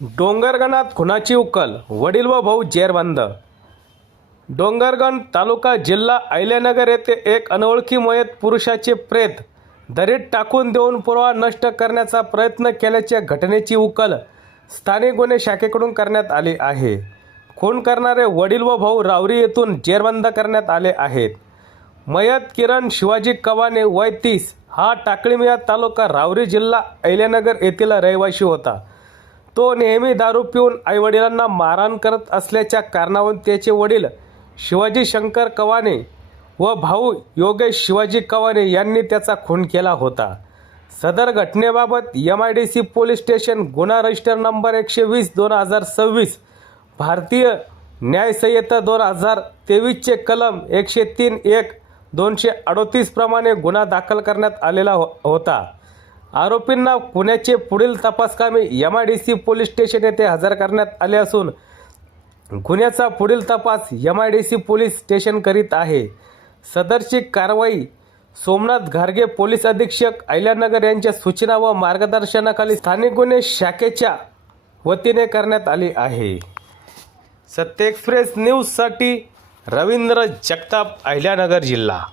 डोंगरगणात खुनाची उकल, वडील व भाऊ जेरबंद। डोंगरगण तालुका जिल्हा अहिल्यानगर येथे एक अनोळखी मयत पुरुषाचे प्रेत दरीत टाकून देऊन पुरावा नष्ट करण्याचा प्रयत्न केल्याच्या घटनेची उकल स्थानिक गुन्हे शाखेकडून करण्यात आली आहे। खून करणारे वडील व भाऊ रावरी येथून जेरबंद करण्यात आले आहेत। मयत किरण शिवाजी कवाने वय 30 हा टाकळीमिया तालुका रावरी जिल्हा अहिल्यानगर येथील रहिवासी होता। तो नेहमी दारू पिऊन आईवडिलांना मारहाण करत असल्याच्या कारणावरून त्याचे वडील शिवाजी शंकर कवाने व भाऊ योगेश शिवाजी कवाने यांनी त्याचा खून केला होता। सदर घटनेबाबत MIDC पोलीस स्टेशन गुन्हा रजिस्टर नंबर 120/2026 भारतीय न्याय संहिता 2023 चे कलम 103(1)238 प्रमाणे गुन्हा दाखल करण्यात आलेला होता। आरोपींना पुण्याचे पुढील तपासकामी MIDC पोलीस स्टेशन येथे हजर करण्यात आले असून गुन्ह्याचा पुढील तपास MIDC पोलीस स्टेशन करीत आहे। सदरची कारवाई सोमनाथ घारगे पोलीस अधीक्षक अहिल्यानगर यांच्या सूचना व मार्गदर्शनाखाली स्थानिक गुन्हे शाखेच्या वतीने करण्यात आली आहे। सत्य एक्सप्रेस न्यूजसाठी रवींद्र जगताप, अहिल्यानगर जिल्हा।